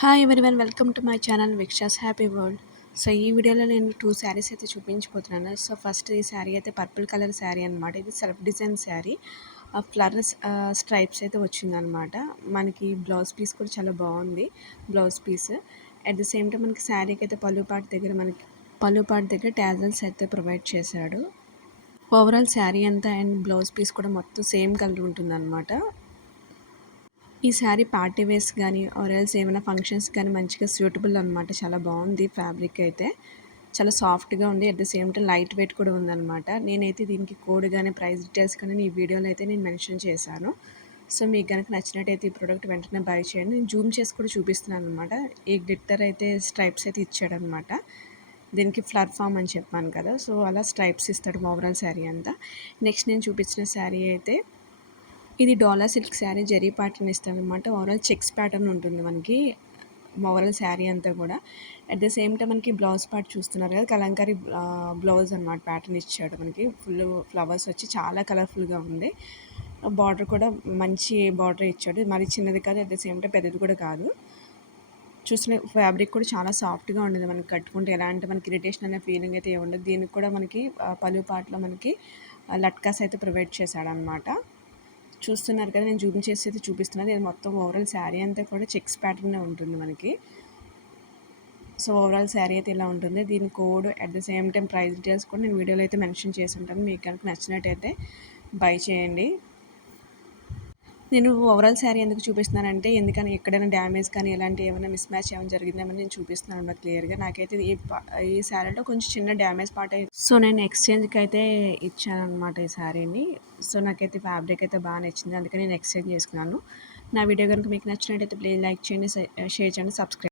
Hi everyone, welcome to my channel Vikshas happy world. So ఈ వీడియోలో నేను 2 శారీస్ అయితే చూపించబోతున్నాను. సో ఫస్ట్ ఈ శారీ అయితే పర్పుల్ కలర్ శారీ అనమాట. ఇది self design sari. Flowers stripes అయితే వచ్చిందనమాట. మనకి బ్లౌజ్ పీస్ కూడా చాలా బాగుంది. Blouse piece at the same time మనకి శారీకి అయితే పళ్ళు పాటు దగ్గర టాజల్స్ అయితే ప్రొవైడ్ చేశాడు. ఓవరాల్ శారీ అంతా అండ్ బ్లౌజ్ పీస్ కూడా మొత్తం సేమ్ కలర్ ఉంటుందన్నమాట. ఈ శారీ పార్టీ వేర్స్ కానీ ఆర్ ఎల్స్ ఏమైనా ఫంక్షన్స్ కానీ మంచిగా సూటబుల్ అనమాట. చాలా బాగుంది. ఫ్యాబ్రిక్ అయితే చాలా సాఫ్ట్గా ఉంది. At the same time light weight కూడా ఉందన్నమాట. నేనైతే దీనికి కోడ్ కానీ ప్రైస్ డీటెయిల్స్ కానీ ఈ వీడియోలో అయితే నేను మెన్షన్ చేశాను. సో మీకు కనుక నచ్చినట్టయితే ఈ ప్రోడక్ట్ వెంటనే బై చేయండి. నేను జూమ్ చేసి కూడా చూపిస్తున్నాను అనమాట. ఈ గ్లిట్టర్ అయితే స్ట్రైప్స్ అయితే ఇచ్చాడనమాట. దీనికి ఫ్లవర్ ఫామ్ అని చెప్పాను కదా, సో అలా స్ట్రైప్స్ ఇస్తాడు ఓవరాల్ శారీ అంతా. నెక్స్ట్ నేను చూపించిన శారీ అయితే ఇది dollar silk sari zari pattern ఇస్తాను అనమాట. ఓవరాల్ చెక్స్ ప్యాటర్న్ ఉంటుంది మనకి ఓవరాల్ శారీ అంతా కూడా. అట్ ద సేమ్ టైం మనకి బ్లౌజ్ పార్ట్ చూస్తున్నారు కదా, కలంకారీ బ్లౌజ్ అనమాట. ప్యాటర్న్ ఇచ్చాడు మనకి. ఫుల్ ఫ్లవర్స్ వచ్చి చాలా కలర్ఫుల్గా ఉంది. బార్డర్ కూడా మంచి బార్డర్ ఇచ్చాడు. మరి చిన్నది కాదు, అట్ ద సేమ్ టైం పెద్దది కూడా కాదు. చూసిన ఫ్యాబ్రిక్ కూడా చాలా సాఫ్ట్గా ఉండదు. మనకి కట్టుకుంటే ఎలాంటి మనకి ఇరిటేషన్ అనే ఫీలింగ్ అయితే ఉండదు. దీనికి కూడా మనకి పలు పాటలో మనకి లట్కాస్ అయితే ప్రొవైడ్ చేశాడనమాట. చూస్తున్నారు కదా, నేను జూమ్ చేసి అయితే చూపిస్తున్నాను. ఇది మొత్తం ఓవరాల్ శారీ అంతా కూడా చెక్స్ ప్యాటర్నే ఉంటుంది మనకి. సో ఓవరాల్ శారీ అయితే ఇలా ఉంటుంది. దీని code at the same time price details కూడా నేను వీడియోలో అయితే మెన్షన్ చేసి ఉంటాను. మీకు కనుక నచ్చినట్టయితే బై చేయండి. నేను ఓవరాల్ శారీ ఎందుకు చూపిస్తున్నానంటే, ఎందుకని ఎక్కడైనా డ్యామేజ్ కానీ ఎలాంటి ఏమైనా మిస్ మ్యాచ్ ఏమైనా జరిగిందేమని నేను చూపిస్తున్నాను అన్నమాట క్లియర్గా. నాకైతే ఈ శారీలో కొంచెం చిన్న డ్యామేజ్ పార్ట్ అయితే, సో నేను ఎక్స్చేంజ్కి అయితే ఇచ్చాను అనమాట ఈ శారీని. సో నాకైతే ఫ్యాబ్రిక్ అయితే బాగా నచ్చింది, అందుకని నేను ఎక్స్చేంజ్ చేసుకున్నాను. నా వీడియో కనుక మీకు నచ్చినట్టయితే ప్లీజ్ లైక్ చేయండి, షేర్ చేయండి, సబ్స్క్రైబ్